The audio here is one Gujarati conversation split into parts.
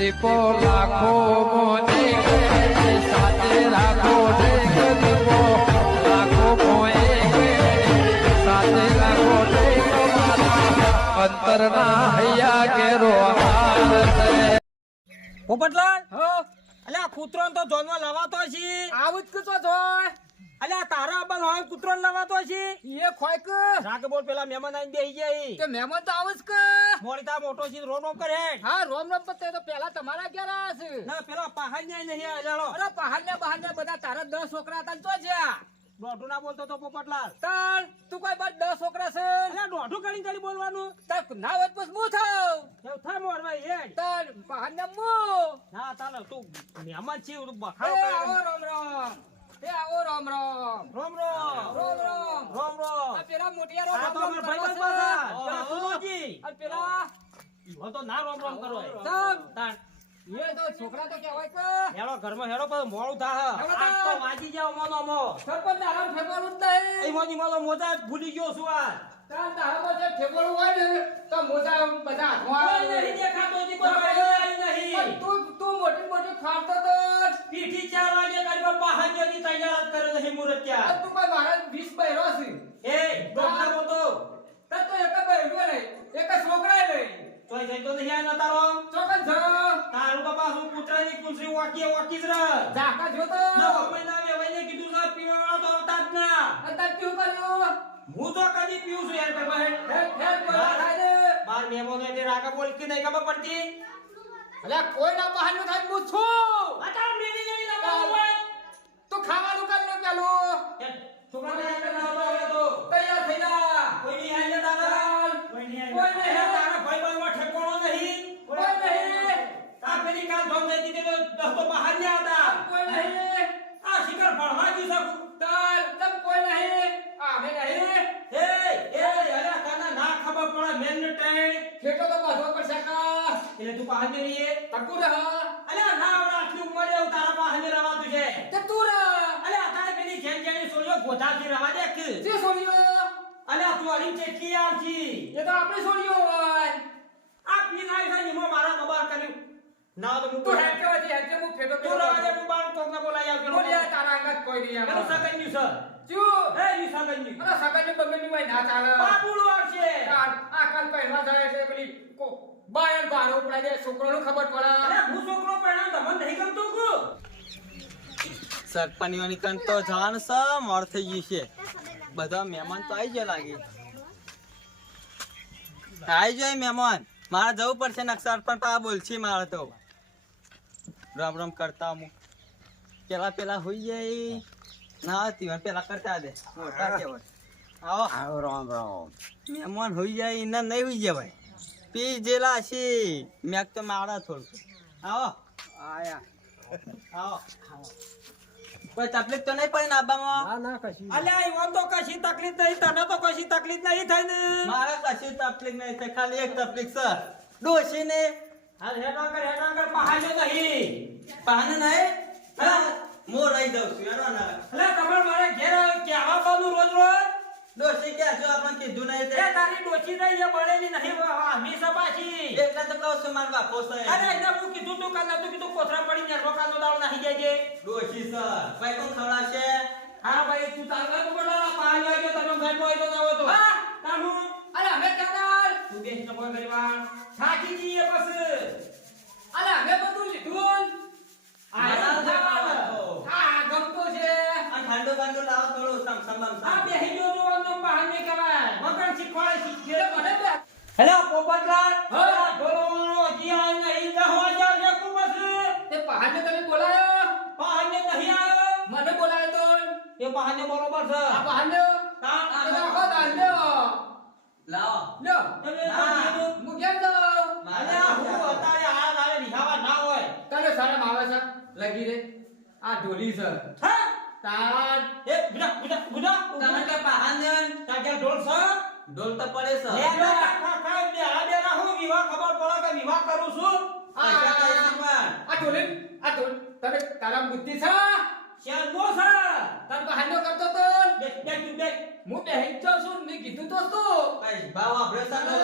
દીપો લાખો મોને સાથે રાખો દીપો લાખો મોએ સાથે રાખો અંતરના હૈયા કેરો પોપટલાલ અલ્યા કૂતરો તો જોનમાં લવાતો છે આવું જ કૂતરો જોય અલ્યા તારા બલ હોય કૂતરો લવાતો છે એ ખોય કે રાગ બોલ પેલા મહેમાન આઈને બેહી જાય તે મહેમાન તો આવું જ કે મોડીતા મોટો છે રોમ રોમ કરે હા રોમ રોમ પતે તો પેલા તમારા ક્યારે આવ્યા છે ના પેલા પહાડ ને નહીં આલેલો અરે પહાડ ને બધા તારા 10 છોકરા હતા તો જ્યાં દોઢું ના બોલતો તો પોપટલાલ તાર તું કોઈ બાદ 10 છોકરા છે અલ્યા દોઢું કરી કરી બોલવાનું તાર ના હોય પછી હું થાવ એવું થાય મોરભાઈ હેડ તાર પહાડ ને મો ના તાલ તું મહેમાન છે તું એ બખાડો આવો રામ રામ એ આવો રામ રામ રોમ રોમ રોમ રામ રોમ રોમ આ પેલા મોટિયારો આ રામ તો રામ અમાર કરે ભાઈ છે. પાછા પેલા સુનોજી આ પેલા ઈવો તો ના રોમ રોમ કરો સાહેબ. તાર એ તો છોકરા તો કહેવાય કે હેડો ઘરમાં હેડો પછી મોડું થાહ હેડો આજ તો વાજી જાવ મોનો મો સરપંચ આરામ ફેરવાનું જ નહીં એ મોની મોનો મોજા ભૂલી ગયો છું આ તાર તારામાં જે ઠેકોડું હોય ને તો મોજા બધા હાથમાં કોઈ આવે. નહીં દેખાતો જી કોઈ કોઈ નહીં તું મોટી મોટી ફાડતો તો પીઠી 4 વાગે કરી પહાડ જોની તૈયાર જ કરે નહીં મુરત્યા આ તું કોઈ મારા 20 બહેરો છે એ ડોક્ટર મોતો તાર તો એક બહેરો નહીં એક છોકરા નહીં તોય જઈ તો નહીં આ નતારો ચોકન જ તારું બાપા શું કૂતરાની કુંસરી વાકી જ રહ ઝાકા જોતો ના મહિના મે વઈને કીધું ના પીવાળો તો આવતા જ ના અત્યારે ક્યું કર્યું હું તો કદી પીઉં છું યાર ભાઈ હેડ હેડ બોલા ખાઈ દે બાર મેમોનો એટલે રાગા બોલ કે નહીં ખબર પડતી અલ્યા કોઈ ના બહારનું થાય હું છું અતાર મેની લેની ના બોલ તો ખાવાનું કર લો પેલું છોકરાને યાર ના આવે તો તૈયાર થઈ જા કોઈ નહીં આઈને તારા કોઈ નહીં આઈને તારા ભાઈ બનમાં ઠેકોણો નહીં કોઈ નહીં આ પેલી કાલ ધોમ દઈ દીધી તો દસ તો બહાર ન આવતા કોઈ નહીં આ શિકાર ભણવા ગયું શકું તાર તમ કોઈ નહીં અમે નહીં એ અરે તને ના ખબર પડે મેન ને ટાઈ ફેટો તો બાંધવો પડશે કા એટલે તું બહાર ને રહીએ તકુ રહ અલ્યા ના આવડા આટલી ઉંમરે એવું તારા પાસે રવાતું છે તે તું રહ અલ્યા તારે પેલી જેમ જેની સોલ્યો ગોધાથી રવા દે કે જે છોડ્યો અલ્યા તું અલી ચેટલી આવછી એ તો આપણે છોડ્યો હોય આ પી નાઈ છે નિમો મારા કબાર કર્યું ના તો હું તું હેડ કે વધી હેડ કે હું ફેટો તું રવા દે હું બાર કોકને બોલાઈ આવ બોલે તારા અંગત કોઈ નહીં પેલો આવે સગન્યુ છે ચુ એ ઈ સગન્યુ અરે સગાઈ બંગની હોય ના ચાલે બાબુડો આવશે તાર આ કાલ પહેરવા જાય છે પેલી કો બાયર બારો પડાઈ દે છોકરાનું ખબર પડે અલ્યા હું છોકરો પહેણાવ તમને નહીં ગમતું કુ સરપંચની કન તો જવાનું છે મોડ થઈ ગયું છે બધા મહેમાન તો આવી ગયા લાગે આવી જાય મહેમાન મારે જવું પડશે ને સરપંચ પા બોલશે મારે તો રામ રામ કરતા હું પેલા હોઈ જાય ના હતી પેલા કરતા દે મોટા કેવાય આવો આવો રામ રામ મહેમાન હોઈ જાય એને નહીં હોઈ જાય ભાઈ પી જેલા છે મેં તો મારા થોડું આવો આયા આવો કોઈ તકલીફ તો નહીં પડી ને આબામાં ના ના કશી અલ્યા ઈવન તો કશી તકલીફ નહીં તને તો કશી તકલીફ નહીં થાય ને મારે કશી તકલીફ નહીં થાય ખાલી એક તકલીફ છે ડોશી ને હાલ હેડ પહાડો નહીં પાને નહીં હા મો રહી જાઉં છું એનો ના અલ્યા તમારે મારે ઘેર કેવા બાનું રોજ રોજ ડોશી કે જો આપણે કીધું નહીં એ તે તારી ડોચી નહીં એ બળેલી નહીં હમી સબાશી એટલે તો કહું છું મારા બાપો છે અરે એને હું કીધું તું કાલ તું કીધું કોથરા પડી ને રોકાનો દાળ નાખી દેજે ડોશી સર ભાઈ કોણ ખવડાવશે હા ભાઈ તું તાર તો બોલા પાણી આવી ગયો તમે ઘર માં આવી તો જાવ તો હા તાનું અરે અમે કાકા તું બેસ ન કોઈ ગરીવાન થાકી જઈએ બસ અરે અમે બધું લીધું આ આ ગમતો છે આ ઠંડો બંડો લાવો થોડો સમ આ બેહી જો જો આનો બહાર ને કહેવાય મગન શીખવાડે શીખે મને બે હેલો પોપટલાલ હા. બોલો જીયા નહીં દહવા જાવ જે કુબસ તે પહાડને તમે બોલાયો પાહને નહીં આવ્યો મને બોલાયો તો એ પાહને બરોબર છે આ પહાડને તા તમે આખો દાલ્યો લાવો લ્યો તમે હા. કીધું હું કેમ તો અલ્યા હું અત્યારે આ ગાલે નિહાવા ના હોય તને શરમ આવે છે લગી રે આ ઢોલી છે હા તાર એ બુડા તમે કે પાહાન્યન તાકે ઢોલ છે ઢોલ તો પડે છે લે બે આ હું વિવાહ ખબર પડે કે વિવાહ કરું છું પૈસા કઈ છે પણ આ ઢોલી આ ઢોલ તને તારા બુદ્ધિ છે શેરનો છે. તાર બહારનો કરતો તો બેસ, બેસ તું બેસ. હું બેહી જ જાઉં છું મેં કીધું તો શું ભાઈ ભાવ આપણે સાનો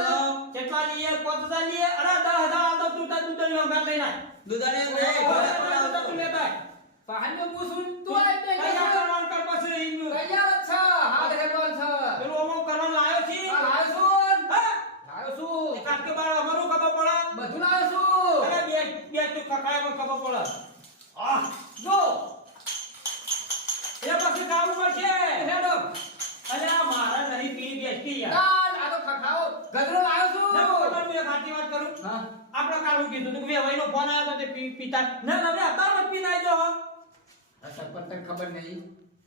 કેટલા લીએ? 5,000 લીએ? અરે 10,000 આતો તું તાર દૂધની વઘાર લઈને આય. દુધાને તું લેતા આય. બહારનો પૂછું તો આઈ બે કયા કરવાનું કર પછી ઈનું. તૈયાર જ છે હાથ હેડવાલ છે પેલું અમુક કરવાનું લાયો છી? આ લાવ્યો છું હા? લાવ્યો છું એ કાટકે બાર અમારું ખબર પડે? બધું લાવ્યો છું અરે બેસ, બેસ તું ખખડાય પણ ખબર પડે. આહ, જો. એ પછી ખાવું પડશે. હેડો અરે આ મારા નહીં પી બેસતી યાર. કાલ આ તો ખખાઓ ગજરો લાવ્યો ના, છું તમારે હું એક સાચી વાત કરું. હા આપણે કાલ હું કીધું તું કે વેવાઈનો ફોન આવ્યો તો તે પીતા ના હવે અત્યારે જ પીને આવી જાઓ. આ સરપંચ તને ખબર નહીં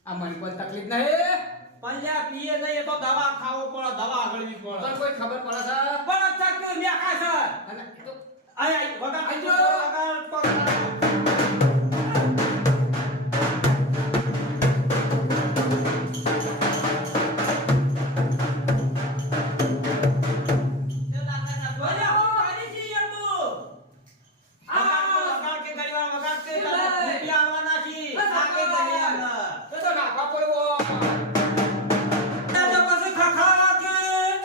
આ મને કોઈ તકલીફ નહીં પણ લ્યા પીએ નહીં એ તો દવા ખાવો પડે, દવા ગળવી તને પડે. કોઈ ખબર પડે છે પણ અત્યારે કેવું લ્યા ખાય છે? અને એ તો આય આય વગર આજો. એ તો નાખવા પડ્યો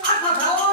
આ ખખાઓ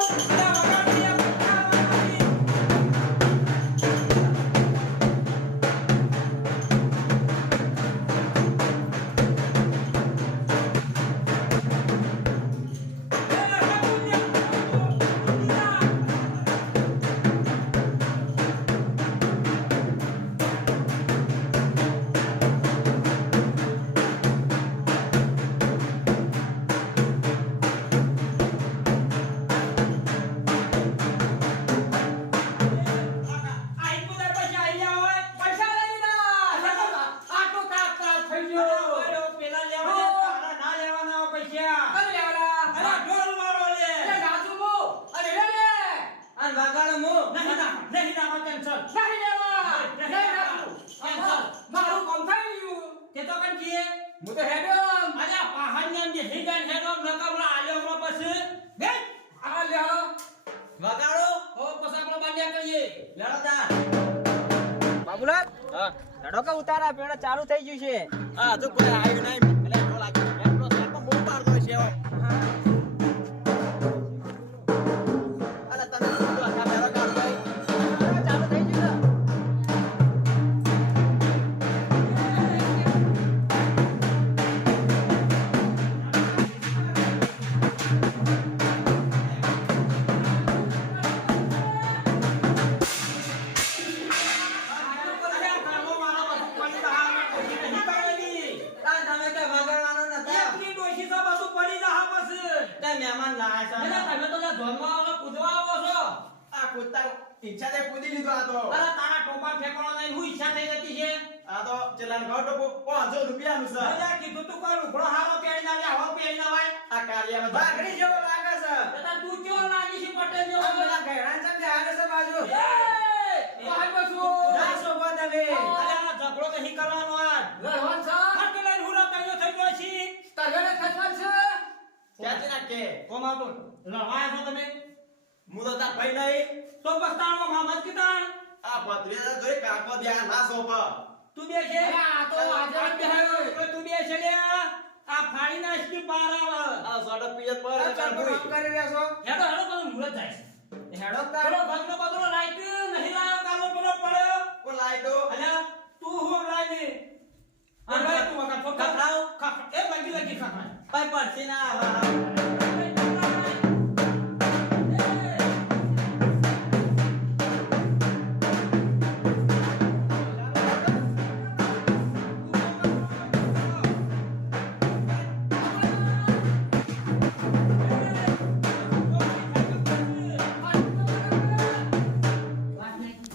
પૈસા લઈ લીધા આટલો તાપ થઈ ગયો કઈ લેવાના એ નાચું મો અને લે લે અને વાગાડો મો નહીં લેવા નહીં નાચું મારું કામ થઈ ગયું હું તો હેડ્યો આ લે વાગાડો હો પછી આપણે બાંધ્યા કરીએ લડો તા બાબુલાલ હા લડો કે ઉતારા પેડા ચાલુ થઈ ગયું છે આ તો કોઈ આવ્યું નહીં એટલે નો લાગે એટલો સાહેબ બહુ મારતો છે હવે અલા તને તો આખા પેરો કાઢતો ચાલુ થઈ ગયું તમે કે વાગાડવાનો નતા તે મહેમાન લાયા છે આ કૂદતા ઈચ્છા થઈ કૂદી લીધો આ તો આ તો ચલાન ઘટો 500 રૂપિયાનું છે આ કાર્યમાં ભાગડી જેવો લાગે છે પેલા ઘેરાન છે તે આને છે બાજુ બહાર બસું નાસો બદલે ઝઘડો નહીં કરવાનો આજ લડવાન છે ફટ લઈને હુરા કર્યો થઈ ગયો છે તગડે ખસવાન છે ક્યાંથી નાખે કોમ આવતો લવાયા છો તમે હું તો તાર ભાઈ નહીં તો બસ્તાણમાં મામત કીતાણ આ પત્રીજા જોઈ કાકો દ્યા ના સોપા તું બે છે અરે આ તો આજે જ બેહાડ્યો. તું બે છે લ્યા આ ફાડી નાખી પાર આવે આ સોડો પિયત પર ચાલ કામ કરી રહ્યા છો હેડો હેડો બધું મુરત જાય છે હેડો પેલો ભગનો બદલો લાઈટ નહીં લાયો કાલો પેલો પડ્યો કો લાઈ દો અલ્યા તું હું લાવી આ ભાઈ તું વખત ફોટ ખખડાવ. એ લાગી લાગી ખાખા ભાઈ પડશે ના આવા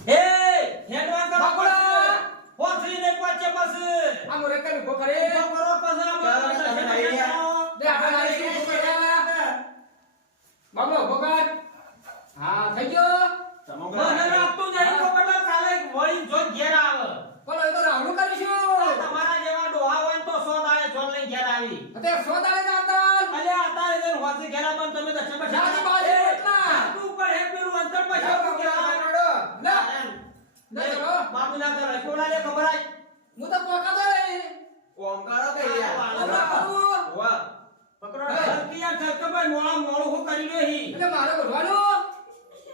એ હેડવા કરો બાપુડા! હોથરી ને પાછે પાછે આ મોરે કઈ ઉભો કરે ઉભો કરો પાછા ચાલો, તમે આવી ગયા. દે આપણે લાઈશું ઉભો કર્યા. બાબલો ઉભો કર હા થઈ ગયો મને રાખતું નહીં તો બદલા કાલે વળી જો ઘેર આવે બોલો એ તો રાવણું કરીશું તમારા જેવા ડોહા હોય ને તો 100 દાડે જોન લઈને ઘેર આવી અત્યારે સો દાડે જ આવતા અલ્યા અત્યારે જઈને હોથરી ઘેર આવવાનું તમે દર્શન પછી જાતિ બાજુ એટલા. તું ઉપર હે પેલું અંતર પછી આવું કહેવાય. ના ના ચલો બાપુ ના કરે કોલા લે ખબર આય હું તો પોકાતો રહી ઓમકારો કે યાર વાહ પકડો જલ્દી યાર જલ્દી ભાઈ મોળું હું કરી રહ્યો હી એટલે મારે બોલવાનું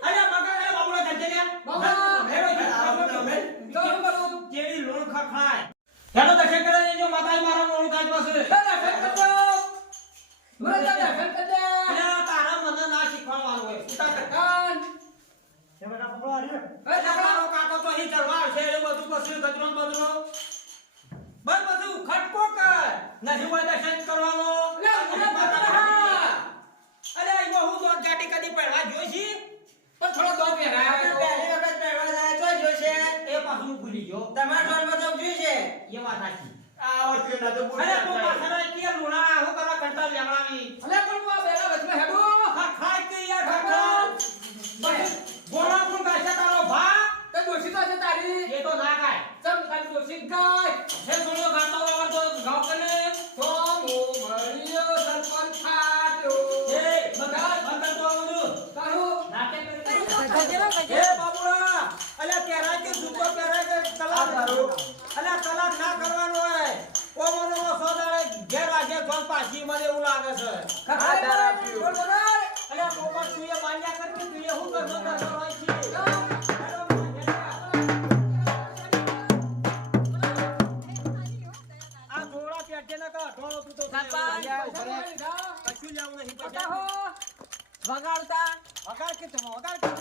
અરે બગા એ બાબુલો જજે લે બાબુલા. હેડો તો હું કરું જેડી લોણ ખખાય હેડો દર્શન કરે જો માતાજી મારા મોળું કાજ પાસે દર્શન કરજો મને દર્શન કરજે અરે તારા મને ના શીખવાડવાનું હોય ઉતાર કાન એ બેટા પકડો આર્યો એ તારો કાકો તો અહીં ચડવા આવશે એ બધું પછી ગજરો બદલો બસ બધું ખટકો કર નહીં હોય દર્શન કરવાનો અરે એમાં હું દોડ જાટી કદી પહેરવા જોઈશી પણ થોડો દો પહેરાય પહેલી વખત પહેરવા જાય તો જોઈશે એ પાછું હું ભૂલી ગયો તમાર ઢોલમાં તો જોઈશે એ વાત સાચી આ વખતે ના તો અરે તું પાછળ કે લુણા હું કરવા કરતા લેવડાવી અલે પણ હું આ બેલા વચમાં હેડો ખાય કે યાર ખાય બસ બોલા તું ગાશે તારો ભા તે દોષી તો છે તારી એ તો ના કાય ચમ તારી દોષી ગાય હે સોનો ગાતો વગર તો ગાવ કને તો મો મળ્યો સરપંચ થાટ્યો એ બગા બંધ તો બધું તારું નાટક કરી એ બાબુડા અલે તેરા કે સુતો તેરા કે કલા અલે કલા ના કરવાનો હોય ઓમનો સોદાડે ઘેર આજે જોન પાછી મને એવું લાગે છે ખખા તારા બોલ બોલ અલે પોપટ તું એ બાંધ્યા કરતી તું એ હું કરતો કરતો હોય છે આ ઘોડા પેટે ના કા ઢોળો તું તો કશું લેવું નહીં પછી વગાડતા વગાડ કે તમે વગાડ કે